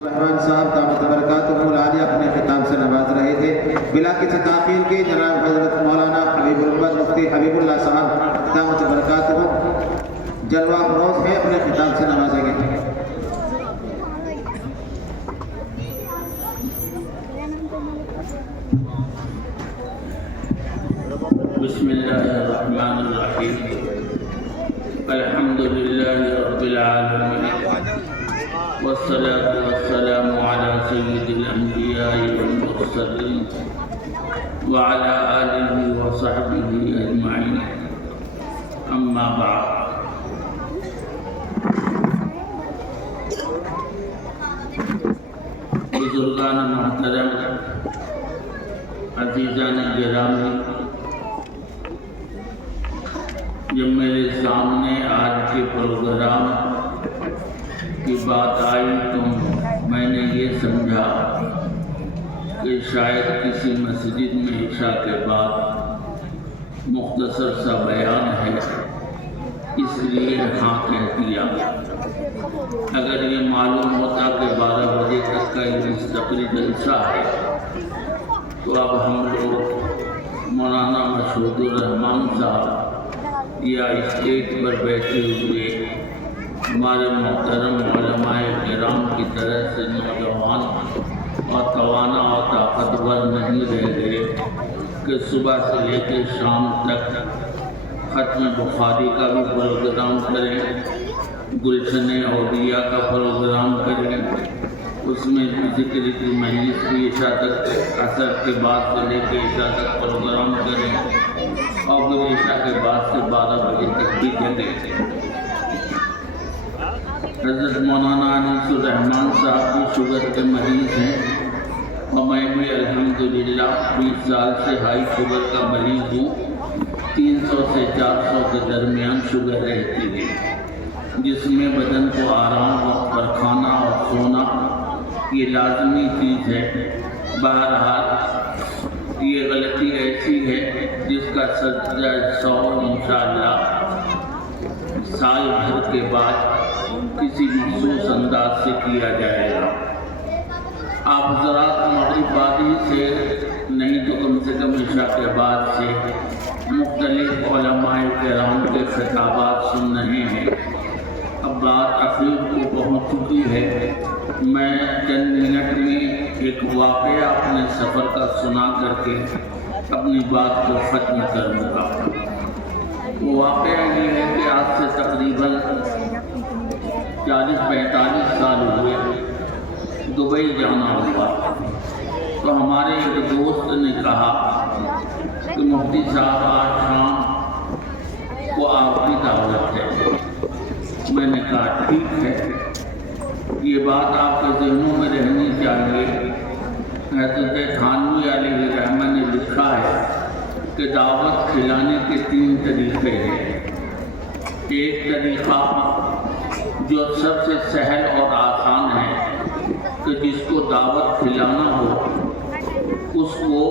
रहमान साहब दामत बरकातुहुल आलिया अपने खिताब से नवाज रहे थे। बिला किसी ताखीर के जनाब हजरत मौलाना हबीबुल मुफ्ती हबीबुल्लाह साहब दामत बरकातुहु जलवा फरोज है, अपने खिताब से नवाजेंगे। बिस्मिल्लाहिर्रहमानिर्रहीम। अल्हम्दुलिल्लाहि रब्बिल आलमीन वस्सलातु वस्सलामु अला सय्यिदिल अंबिया'i वल मुरसलीन व अला आलिहि व सहबिहि अजमईन। अम्मा बाद। बुजुर्गान मोहतरम, अजीजान गिरामी, जब मेरे सामने आज के प्रोग्राम की बात आई तो मैंने ये समझा कि शायद किसी मस्जिद में इशा के बाद मुख्तसर सा बयान है, इसलिए हाँ कह दिया। अगर ये मालूम होता कि 12 बजे तक का ये मुस्तक़िल जलसा है तो अब हम लोग मौलाना मशहूदुर रहमान साहब या स्टेज पर बैठे हुए हमारे मोहतरम उलमाए किराम की तरह से नौजवान और तवाना और ताकतवर नहीं रह गए कि सुबह से लेकर शाम तक ख़त्म बुखारी का भी प्रोग्राम करें, गुलशन औलिया का प्रोग्राम करें, उसमें ज़िक्र की मजलिस भी इशा तक असर के बाद से लेकर इशा तक प्रोग्राम करें और फिर इशा के बाद से 12 बजे तक भी जगह। हज़रत मौलाना अनीसुर रहमान साहब भी शुगर के मरीज़ हैं और मैं भी अल्हम्दुलिल्लाह 20 साल से हाई शुगर का मरीज़ हूँ। 300 से 400 के दरमियान शुगर रहती है, जिसमें बदन को आराम और खाना और सोना ये लाजमी चीज़ है। बहरहाल ये गलती ऐसी है जिसका सजा 100 इंशाअल्लाह साल भर के बाद किसी मखसूस अंदाज से किया जाएगा। आप हज़रात मगरिबादी से नहीं तो कम से कम इशा के बाद से मुख्तलिफ उलमाए किराम के खिताबात सुन रहे हैं। अब बात अखीर को पहुँच चुकी है। मैं चंद मिनट में एक वाक़या अपने सफ़र का सुना करके अपनी बात को ख़त्म करूँगा। वो वाक़या ये है कि आज से तकरीबन 40-45 साल हुए दुबई जाना हुआ तो हमारे एक दोस्त ने कहा कि मुफ्ती साहब आज शाम को आपकी दावत है। मैंने कहा ठीक है, ये बात आपके ज़हनों में रहनी चाहिए। हज़रत थानवी अलैहि रहमत ने लिखा है कि दावत खिलाने के 3 तरीक़े हैं। एक तरीक़ा जो सबसे सहल और आसान है कि जिसको दावत खिलाना हो उसको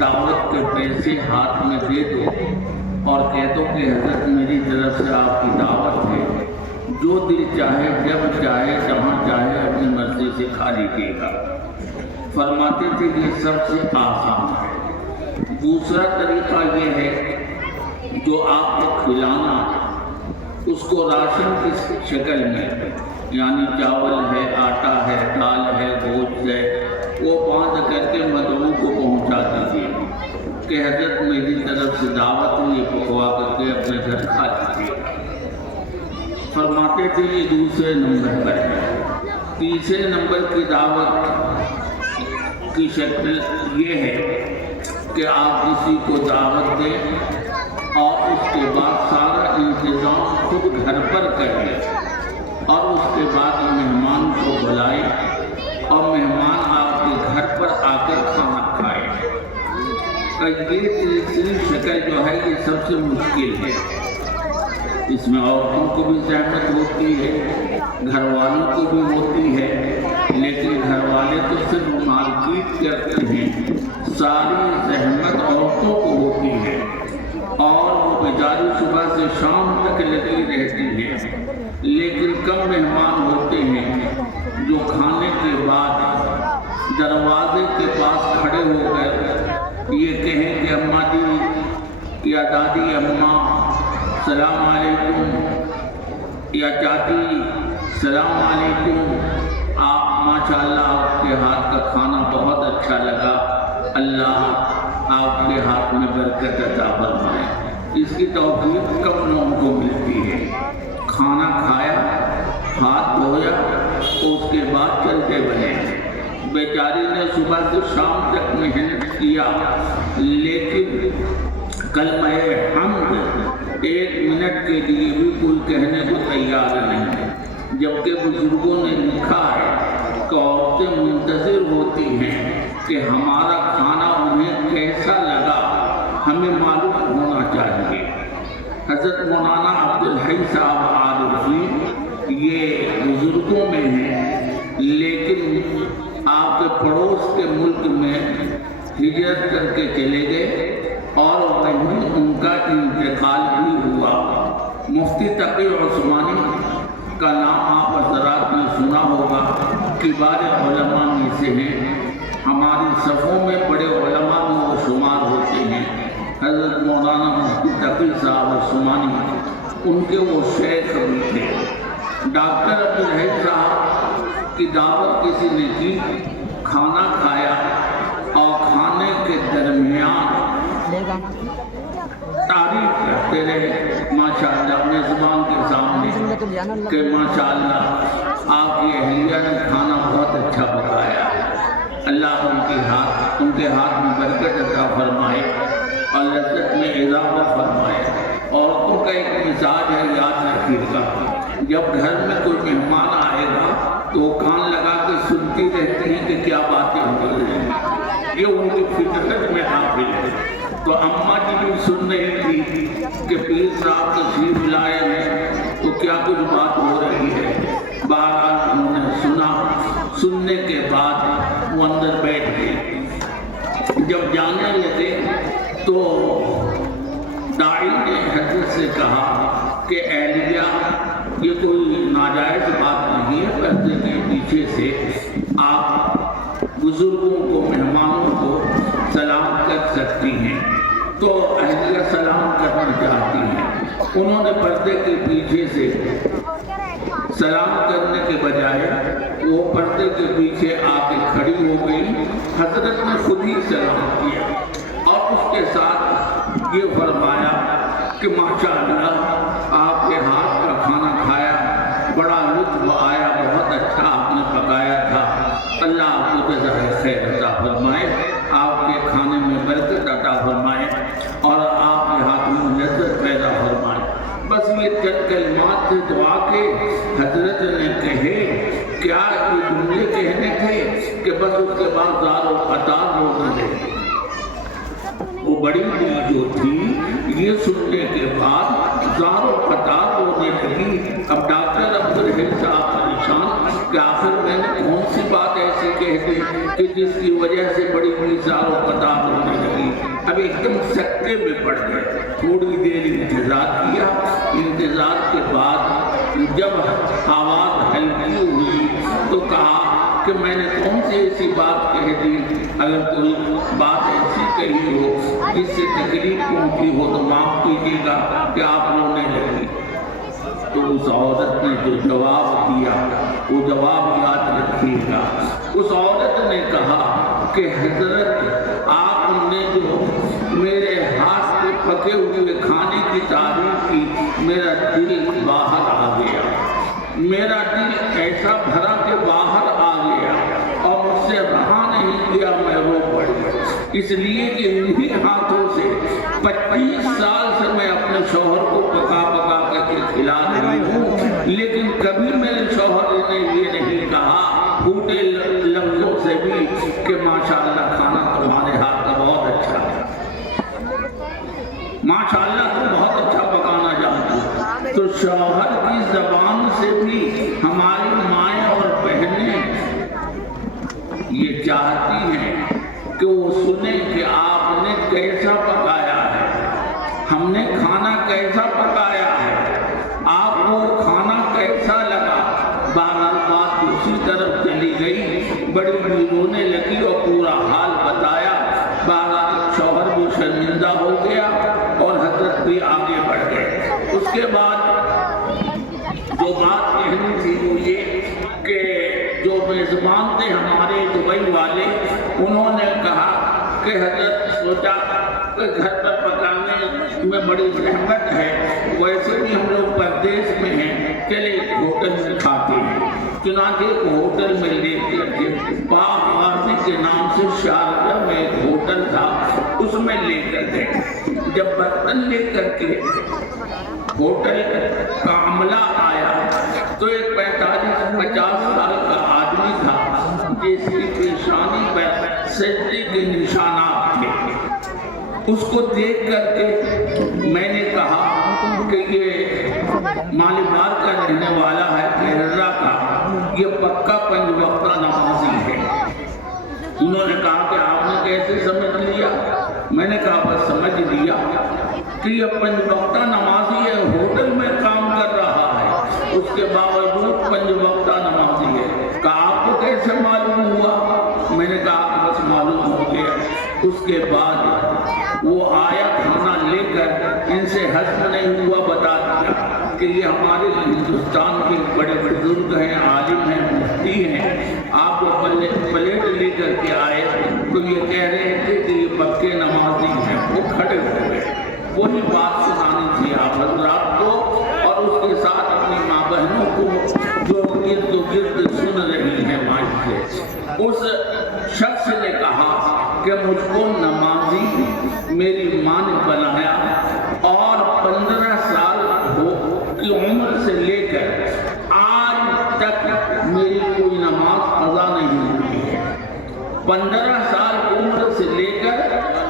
दावत के पैसे हाथ में दे दो और कह दो कि हज़रत मेरी तरफ से आपकी दावत है, जो दिल चाहे जब चाहे जहाँ चाहे अपनी मर्ज़ी से खा लीजिएगा। फरमाते थे ये सबसे आसान है। दूसरा तरीक़ा ये है जो आपको खिलाना उसको राशन की शक्ल में, यानी चावल है, आटा है, दाल है, गोश्त है, वो बांध करके मदों को पहुंचा दीजिए कि हज़रत मेरी तरफ से दावत ये पकवा करके अपने घर खा लीजिए। फरमाते थे ये दूसरे नंबर पर है। तीसरे नंबर की दावत की शक्ल ये है कि आप किसी को दावत दें और उसके बाद सारा इंतज़ाम खुद घर पर करें और उसके बाद मेहमान को बुलाएं और मेहमान आपके घर पर आकर खाना खाएं। ये तीसरी शक्ल जो है ये सबसे मुश्किल है। इसमें औरतों को भी ज़हमत होती है, घर वालों को भी होती है, लेकिन घर वाले तो सिर्फ मालकीत करते हैं, सारी ज़हमत औरतों को होती है और वो बेचारी सुबह से शाम तक लगी रहती है। लेकिन कम मेहमान होते हैं जो खाने दरवाजे के पास खड़े होकर ये कहें कि अम्मा जी या दादी अम्मा सलाम अलैकुम या चाची सलाम अलैकुम, आप माशाअल्लाह आपके हाथ का खाना बहुत अच्छा लगा, अल्लाह आपके हाथ में बरकत अता फरमाए। इसकी तौफीक कब लोगों को मिलती है? खाना खाया, हाथ धोया तो उसके बाद चलते बने। बेचारी ने सुबह से शाम तक मेहनत किया, लेकिन कलमे हम्द 1 मिनट के लिए भी कोई कहने को तैयार नहीं। जबकि बुजुर्गों ने लिखा है कि औरतें मुंतज़िर होती हैं कि हमारा खाना उन्हें कैसा लगा, हमें मालूम होना चाहिए। हज़रत मौलाना अब्दुल हई साहब आरिफी ये बुजुर्गों में हैं, लेकिन आपके पड़ोस के मुल्क में हिजरत करके चले गए और वहीं उनका इंतकाल भी हुआ। मुफ्ती तकी उस्मानी का नाम आप हज़रात ने सुना होगा, किबार उलमा में से हैं, हमारी सफ़ों में बड़े उलमा में वो शुमार होते हैं। हज़रत मौलाना मुफ्ती तकी साहब उस्मानी उनके वो शेख भी थे। डॉक्टर अब्दुल हई साहब की दावत किसी ने की, खाना खाया और खाने के दरमियान तारीफ करते रहे माशाअल्लाह मेज़बान के सामने कि माशाअल्लाह आपकी अहलिया ने खाना बहुत अच्छा पकाया, अल्लाह उनके हाथ में बरकत अता फरमाए और लज्जत में इज़ाफ़ा फरमाए। औरतों का एक मिजाज है, याद रखिएगा, जब घर में कोई मेहमान आएगा तो वो कान लगा के सुनती रहती हैं कि क्या बातें हो रही हैं, ये उनकी फितरत में दाखिल है। तो अम्मा जी भी सुन रही थी कि पीर साहब तशरीफ लाए हैं तो क्या कुछ बात हो रही है। बहरहाल उन्होंने सुना, सुनने के बाद वो अंदर बैठ गए। जब जाने लगे तो दाई ने हजरत से कहा कि अहलिया ये कोई नाजायज़ बात नहीं है, पर्दे के पीछे से आप बुजुर्गों को, मेहमानों को सलाम कर सकती हैं। तो अहलिया सलाम करना चाहती हैं। उन्होंने पर्दे के पीछे से सलाम करने के बजाय वो पर्दे के पीछे आके खड़ी हो गई। हजरत ने खुद ही सलाम किया और उसके साथ ये फरमाया कि माशाअल्लाह आपके हाथ का खाना खाया, बड़ा लुत्फ़ आया, बहुत अच्छा आपने पकाया था, अल्लाह आपको जज़ाए खैर अता फरमाए, आपके खाने में बरकत अता फरमाए और आपके हाथ में लज्जत पैदा फरमाए। बस ये चंद कलिमात थे दुआ के हजरत ने कहे, क्या ये जुमले कहने थे कि बस उसके बाद ज़ारो क़तार रोने लगे। वो बड़ी बड़ी जो थी ये सुनने के बाद ज़ारो क़तार रोने लगी। अब डॉक्टर अब्दुल हई साहब परेशान कि आखिर मैंने कौन सी बात ऐसी कह दी कि जिसकी वजह से बड़ी बड़ी ज़ारो क़तार रोने लगी। अब एकदम सकते में पड़ गए। थोड़ी देर इंतज़ार किया, इंतज़ार के बाद जब आवाज़ हल्की हुई तो कहा कि मैंने कौन सी ऐसी बात कह दी, अगर कोई बात ऐसी कही हो जिससे तकलीफ पहुंची हो तो माफ़ कीजिएगा कि आप रोने लगी। तो उस औरत ने जो जवाब दिया वो जवाब याद रखिएगा। उस औरत ने कहा कि हजरत आपने जो मेरे हाथ से पके हुए खाने की तारीफ की, मेरा दिल बाहर आ गया, मेरा दिल ऐसा भरा के बाहर आ गया और मुझसे रहा नहीं गया, मैं रो पड़ी। इसलिए कि इन्हीं हाथों से 25 साल से मैं अपने शौहर को पका पका करके खिला रही हूँ, लेकिन कभी मेरे शौहर ने ये नहीं कहा फूटे लफ्जों से भी कि माशाअल्लाह खाना तुम्हारे हाथ का बहुत अच्छा है, माशाअल्लाह तुम बहुत अच्छा पकाना जानती हो। तो शौहर की ज़बान से भी हमारी माएँ और बहनें ये चाहती हैं कि वो सुने कि आपने कैसा पकाया है, हमने खाना कैसा पकाया है, आपको खाना कैसा लगा। बात दूसरी तरफ चली गई। बड़ी बड़ी रोने लगी और पूरा हाल बताया। बहरहाल शौहर भी शर्मिंदा हो गया और हजरत भी आगे बढ़ गए। उसके बाद जो बात कहनी थी वो ये कि जो मेज़बान थे हमारे दुबई वाले, उन्होंने कहा कि हजरत सोचा कि घर पर पकाने में बड़ी जहमत है, वैसे भी हम लोग परदेश में हैं, चले एक होटल में खाते हैं। चुनांचे एक होटल में लेकर के पाक वासी के नाम से शारजा में एक होटल था, उसमें लेकर गए। जब बर्तन लेकर के होटल का अमला आया तो एक 45-50 साल का आदमी था जिसकी पेशानी पर सजदे के निशानात थे। उसको देख करके मैंने कहा कि ये मालीबार का रहने वाला है, केरला का, ये पक्का 5 वक्ता नमाजी है। उन्होंने कहा कि आपने कैसे समझ लिया? मैंने कहा बस समझ लिया कि ये 5 वक्ता नमाजी है, होटल में काम कर रहा है, उसके बावजूद 5 वक्ता नमाजी है। कहा आपको कैसे मालूम हुआ? मैंने कहा बस मालूम हो गया। उसके बाद वो आया खाना लेकर, इनसे हज़म नहीं हुआ, बता दिया कि ये हमारे हिंदुस्तान के बड़े बुजुर्ग हैं, आलिम हैं, मुफ्ती हैं। आप जो प्लेट लेकर के आए तो ये कह रहे थे कि ये पक्के नमाजी हैं। वो खड़े हो गए। वही बात सुनानी थी आप हज़रात को और उसके साथ अपनी माँ बहनों को जो इर्द गिर्द सुन रही हैं माइक से। उस शख्स ने कहा कि मुझको नमाजी मेरी माँ ने बनाया और 15 साल की उम्र से लेकर आज तक मेरी कोई नमाज क़ज़ा नहीं हुई है। 15 साल उम्र से लेकर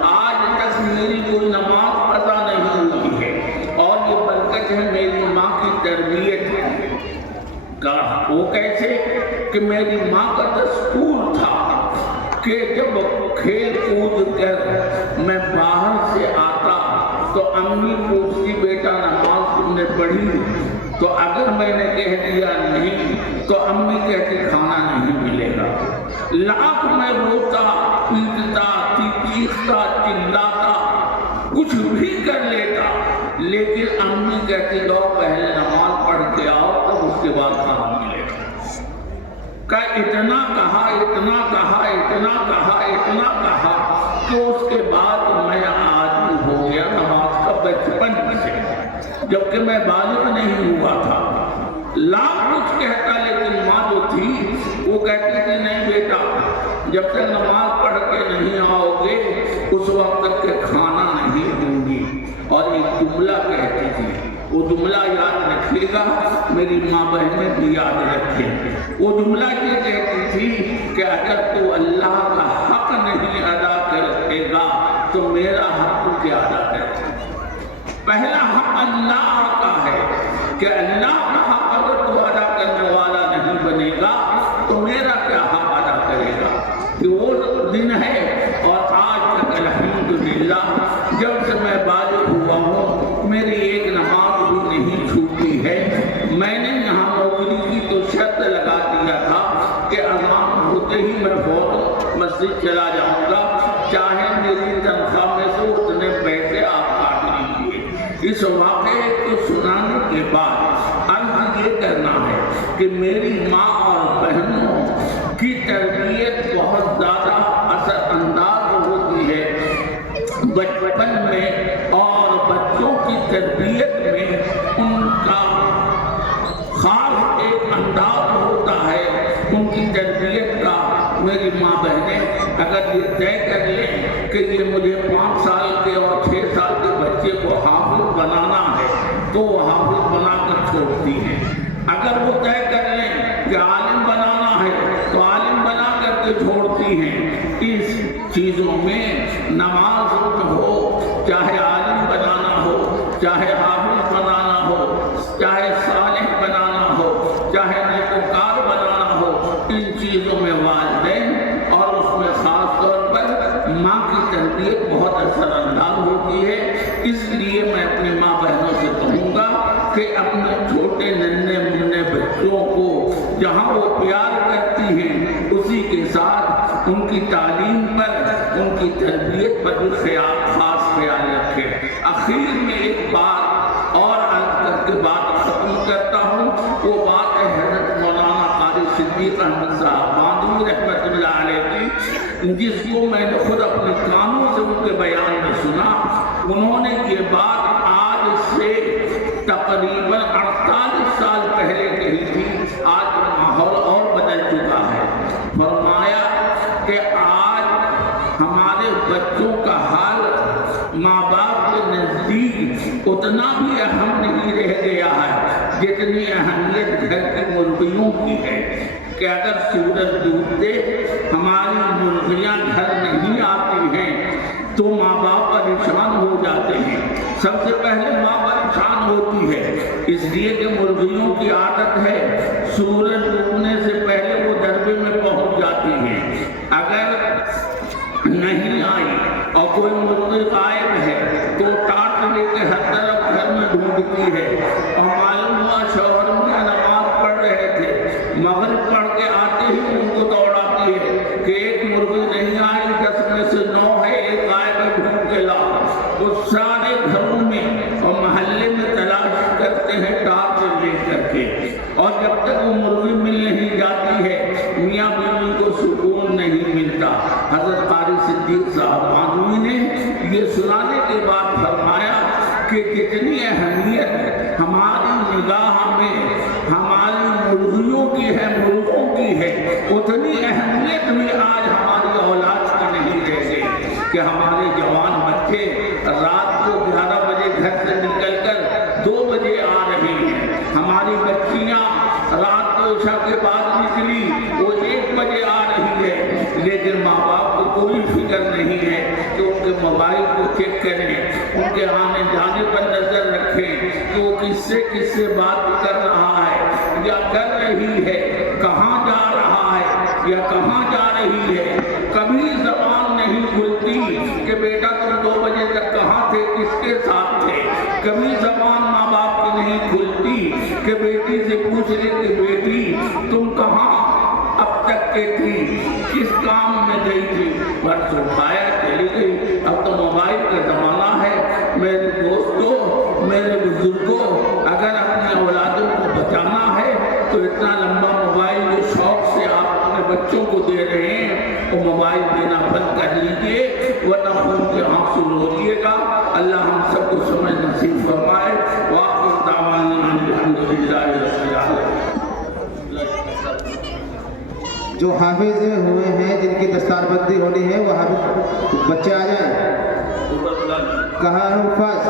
आज तक मेरी कोई नमाज क़ज़ा नहीं हुई है और ये बरकत है मेरी माँ की तरबियत का। वो कैसे कि मेरी माँ का दस्तूर था कि जब खेल कूद कर मैं बाहर से आता तो अम्मी पूछती बेटा नमाज तुमने पढ़ी? तो अगर मैंने कह दिया नहीं तो अम्मी कहती खाना नहीं मिलेगा। लाख मैं रोता पीटता चीखता चिल्लाता कुछ भी कर लेता, लेकिन अम्मी कहती लो पहले नमाज पढ़ के आओ तब उसके बाद खाना मिलेगा। का इतना कहा इतना कहा इतना कहा इतना कहा तो उसके बाद मैं आदमी हो गया नमाज का बचपन से, जबकि मैं बालिग नहीं हुआ था। लाख कुछ कहता लेकिन माँ जो थी वो कहती थी नहीं बेटा जब तक नमाज पढ़ के नहीं आओगे उस वक्त तक के खाना नहीं दूंगी। और एक जुमला कहती थी, वो जुमला याद रखिएगा, मेरी माँ बहनें भी याद रखें। वो जुमला ये कहती थी कि अगर तू अल्लाह का हक नहीं अदा करेगा तो मेरा हक तू क्या अदा करेगा? पहला हक अल्लाह का है कि अल्लाह का हक अगर तू अदा करने वाला नहीं बनेगा तो मेरा क्या हक अदा करेगा? कि वो दिन है और आज तक अल्हम्दुलिल्लाह जब से मैं बालिग हुआ हूँ मेरी एक नमाज भी नहीं छूटी है। मैंने यहाँ नौकरी की तो शर्त लगा दिया था कि अज़ान होते ही मैं फौरन मस्जिद चला जाऊँगा, चाहे मेरी तनख्वाह में से उतने पैसे आप काट लीजिए। इस वाक़े को सुनाने के बाद अर्ज़ ये करना है कि मेरी माँ और बहनों की तरबियत बहुत ज़्यादा असरअंदाज होती है बचपन में, और बच्चों की तरबियत में उनका ख़ास एक अंदाज होता है उनकी तरबियत का। मेरी माँ बहनें अगर ये तय कर लें कि ये मुझे 5 साल के और 6 साल के बच्चे को हाफिज़ बनाना है तो वो हाफिज़ बनाकर छोड़ती हैं। अगर वो तय कर लें कि आलिम बनाना है तो आलिम बना करके छोड़ती हैं। इस चीज़ों में नमाज हो, चाहे आलिम बनाना हो, चाहे हाफिज़ बनाना हो, चाहे सालिह बनाना हो, चाहे नेकोकार बनाना हो, इन चीज़ों में वालिदैन और उसमें ख़ास तौर पर माँ की तरबियत बहुत असरअंदाज होती है। इसलिए मैं अपनी माँ बहनों से कहूँगा कि अपने छोटे नन्हे मुन्ने बच्चों को जहाँ वो प्यार करती हैं उसी के साथ ان کی تعلیم پر، ان کی تربیت پر بھی خاص خیال رکھے۔ آخر میں ایک بات اور عرض کر کے بات ختم کرتا ہوں، وہ بات ہے حضرت مولانا قاری صدیق احمد صاحب باندھوی رحمۃ اللہ علیہ کی، جس کو میں نے خود اپنے کانوں سے ان کے بیان میں سنا۔ انہوں نے یہ بات آج سے تقریباً 48 سال پہلے کہی تھی، آج ماحول اور بدل چکا ہے۔ فرمایا کہ آج ہمارے بچوں کا حال ماں باپ کے نزدیک اتنا بھی اہم نہیں رہ گیا ہے جتنی اہمیت گھر کی مرغیوں کی ہے، کہ اگر سورج ڈوبتے ہماری مرغیاں گھر نہیں آتی ہیں تو ماں باپ پریشان ہو جاتے ہیں۔ سب سے پہلے ماں پریشان ہوتی ہے، اس لیے کہ مرغیوں کی عادت ہے سورج ڈوبنے سے پہلے وہ دربے میں پہنچ جاتی ہیں۔ اگر نہیں آئی اور کوئی مرغی غائب ہے تو ٹارچ لے کے ہر طرف گھر میں ڈھونڈتی ہے، اور معلوم ہوا شوہر میں نماز پڑھ رہے تھے، مغرب پڑھ کے آتے ہی ان کو دوڑاتی ہے کہ ایک مرغی نہیں آئی، 10 میں سے 9 ہے، ایک غائب ہے، ڈھونڈ کے لاؤ۔ وہ سارے گھروں میں اور محلے میں تلاش کرتے ہیں ٹارچ لے کر کے، اور جب تک وہ مرغی مل نہیں جاتی ہے میاں بیوی کو سکون نہیں ملتا۔ حضرت قاری صدیق صاحب باندھوی نے یہ سنانے کے بعد فرمایا کہ جتنی اہمیت ہماری نگاہ میں ہماری مرغیوں کی ہے، مرغوں کی ہے، اتنی اہمیت بھی آج ہماری اولاد کی نہیں رہ گئی، کہ ہمارے جوان بچے رات کو 11 بجے گھر سے نکل کر 2 بجے آ رہے ہیں، ہماری بچیاں رات کو عشاء کے بعد نکلی وہ 1 بجے آ رہی ہے، لیکن ماں باپ کو کوئی فکر نہیں ہے کہ ان کے موبائل کو چیک کریں، ان کے آنے جانے پر نظر رکھیں کہ وہ کس سے بات کر رہا ہے یا کر رہی ہے، کہاں جا رہا ہے یا کہاں جا رہی ہے۔ کبھی زبان نہیں کھلتی کہ بیٹا تم 2 بجے تک کہاں تھے، کس کے ساتھ تھے۔ کبھی زبان ماں باپ کی نہیں کھلتی کہ بیٹی سے پوچھ لے کہ بیٹی تم کہاں اب تک کے تھی، کس کام میں گئی تھی، بس اٹھایا چلی گئی۔ اب تو موبائل کا زمانہ ہے۔ میرے دوستوں، میرے بزرگوں، اگر اپنی اولادوں کو بچانا ہے تو اتنا لمبا موبائل جو شوق سے آپ اپنے بچوں کو دے رہے ہیں وہ موبائل دینا بند کر لیجئے، ورنہ خون کے آنسو روئیے گا۔ اللہ ہم سب کو سمجھ نصیب فرمائے۔ وآخر دعوانا الحمدللہ رب العالمین۔ جو حافظ ہوئے ہیں جن کی دستار بندی ہونی ہے وہ حافظ بچے آ جائیں۔ کہاں ہے حفاظ؟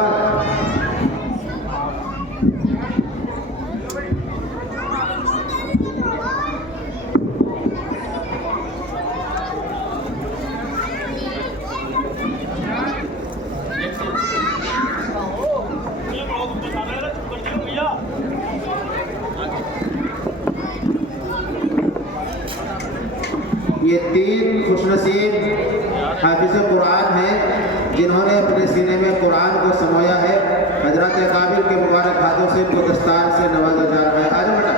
یہ 3 خوش نصیب حافظ قرآن ہیں جنہوں نے اپنے سینے میں قرآن کو سمویا ہے۔ حضرات اکابر کے مبارک ہاتھوں سے ان کو دستار سے نوازا جا رہا ہے۔ آجو بیٹا۔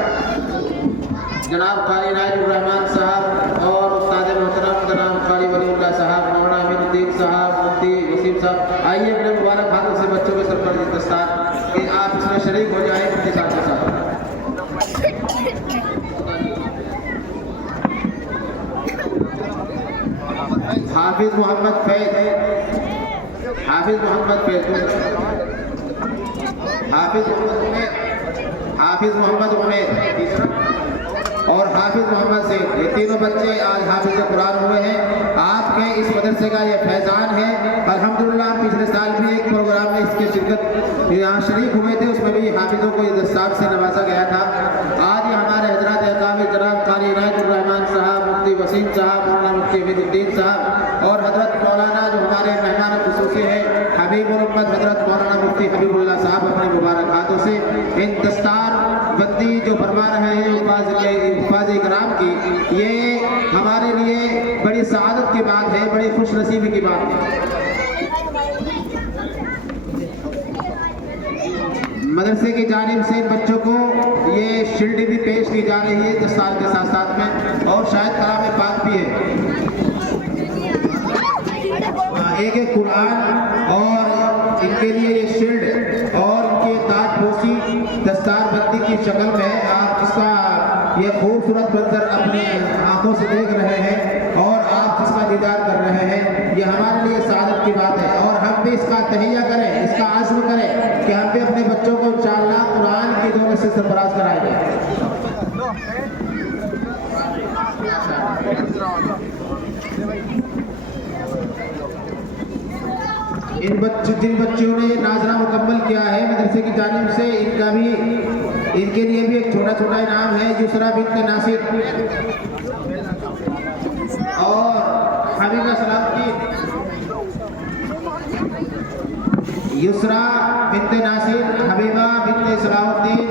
جناب قاری عنایت الرحمان صاحب اور استاد محترم جناب قاری ولی اللہ صاحب، مولانا امین الدین صاحب، مفتی وسیم صاحب، آئیے اپنے مبارک ہاتھوں سے بچوں کے سر پر دستار کہ آپ اس میں شریک ہو جائیں مفتی صاحب کے ساتھ۔ حافظ محمد فیض، حافظ محمد فیض، حافظ محمد عمیر اور حافظ محمد سید، یہ تینوں بچے آج حافظ قرآن ہوئے ہیں۔ آپ کے اس مدرسے کا یہ فیضان ہے۔ الحمدللہ ہم پچھلے سال بھی ایک پروگرام میں اس کی شرکت یہاں شریک ہوئے تھے، اس میں بھی حافظوں کو یہ دستار سے نوازا گیا تھا۔ آج یہ ہمارے حضرات اکابر جناب قاری عنایت الرحمان صاحب، مفتی وسیم صاحب، مولانا مفتی امین الدین صاحب اور حضرت مولانا جو ہمارے مہمان خصوصی ہیں حبیب الامت حضرت مولانا مفتی حبیب اللہ صاحب اپنے مبارک ہاتھوں سے ان دستار بندی جو فرما رہے ہیں حفاظ اکرام کی، یہ ہمارے لیے بڑی سعادت کی بات ہے، بڑی خوش نصیبی کی بات ہے۔ مدرسے کی جانب سے بچوں کو یہ شیلڈ بھی پیش کی جا رہی ہے دستار کے ساتھ ساتھ میں، اور شاید کلام پاک بھی ہے۔ کہ قرآن اور ان کے لیے یہ شیلڈ اور ان کے تاج پوشی دستار بندی کی شکل میں آپ جس کا یہ خوبصورت منظر اپنے آنکھوں سے دیکھ رہے ہیں اور آپ جس کا دیدار کر رہے ہیں، یہ ہمارے لیے سعادت کی بات ہے، اور ہم بھی اس کا تہیہ کریں، اس کا عزم کریں کہ ہم بھی اپنے بچوں کو انشاءاللہ قرآن کی دولت سے سرفراز کرائیں گے۔ جن بچوں نے ناظرہ مکمل کیا ہے مدرسے کی جانب سے، ان کے لیے بھی ایک چھوٹا چھوٹا انعام ہے۔ یسرا بنت ناصر اور حبیبہ صلاح الدین، یسرا بنت ناصر، حبیبہ بنت صلاح الدین،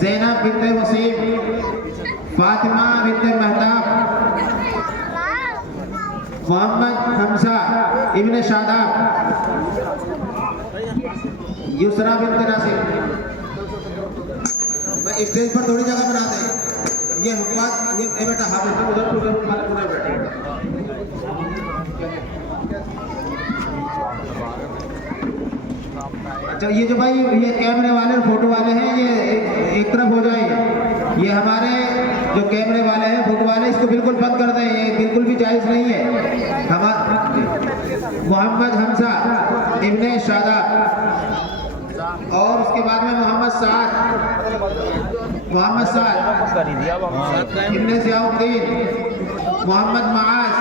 زینب بنت وسیم، فاطمہ بنت مہتاب، محمد حمزہ ابن شاداب، یسرا بنت ناصر۔ میں اسٹیج پر تھوڑی جگہ بنا دیں، یہ حکومت یہ بیٹا حافظ ادھر بیٹھے۔ اچھا یہ جو بھائی یہ کیمرے والے فوٹو والے ہیں یہ ایک طرف ہو جائیں، یہ ہمارے جو کیمرے والے ہیں فوٹو والے اس کو بالکل بند کر دیں، یہ بالکل بھی جائز نہیں ہے۔ محمد حمزہ ابن شاداب اور اس کے بعد میں محمد سعد ابن ضیاء الدین، محمد معاذ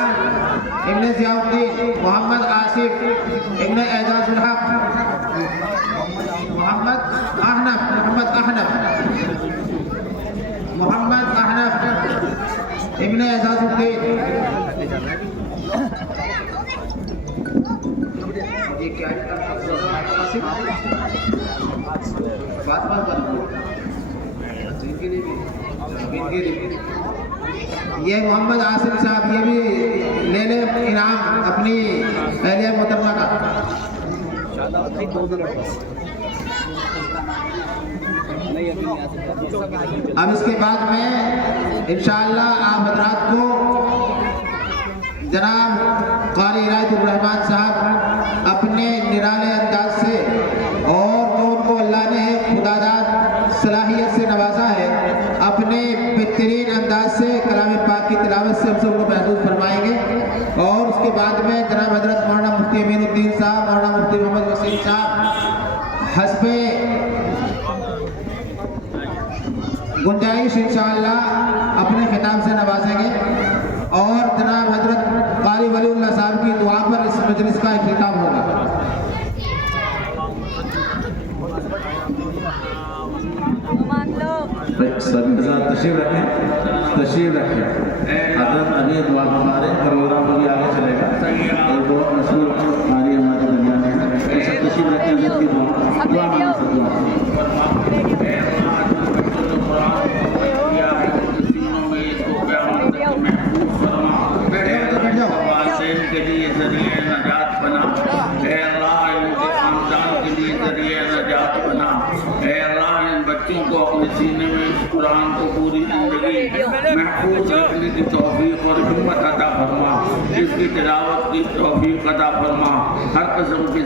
ابن ضیاء الدین، محمد آصف ابن اعجاز الحق، محمد احنف ابن اعجاز الدین۔ یہ کیا یہ محمد آصف صاحب، یہ بھی لے لیں انعام اپنی اہلیہ محترمہ کا۔ اب اس کے بعد میں انشاءاللہ آپ حضرات کو جناب قاری عنایت الرحمن صاحب اپنے نرالے انداز سے اور جو ان کو اللہ نے خداداد صلاحیت سے نوازا ہے، اپنے بہترین انداز سے کلام پاک کی تلاوت سے ہم سب کو محفوظ فرمائیں گے، اور اس کے بعد میں جناب حضرت مولانا مفتی امین الدین صاحب، مولانا مفتی محمد وسیم صاحب حسب گنجائش انشاءاللہ اپنے خطاب سے نوازیں گے، اور جناب حضرت قاری ولی اللہ صاحب کی دعا پر اس مجلس کا اختتام ہوگا۔ سبھی حضرات تشریف رکھیں۔ حضرت ابھی دعا ہمارے پروگرام کو بھی آگے چلے گا، ایک بہت مشہور قاری ہمارے درمیان ہے، سب تشریف رکھیں، حضرت کی دعا مانگیں سب دعا۔ کے لیے ذریعہ نجات بنا، اے اللہ ان کے خاندان کے لیے ذریعہ نجات بنا، اے اللہ ان بچوں کو اپنے سینے میں اس قرآن کو پوری زندگی محفوظ رکھنے کی توفیق اور ہمت عطا فرما، اس کی تلاوت کی توفیق عطا فرما، ہر قسم کی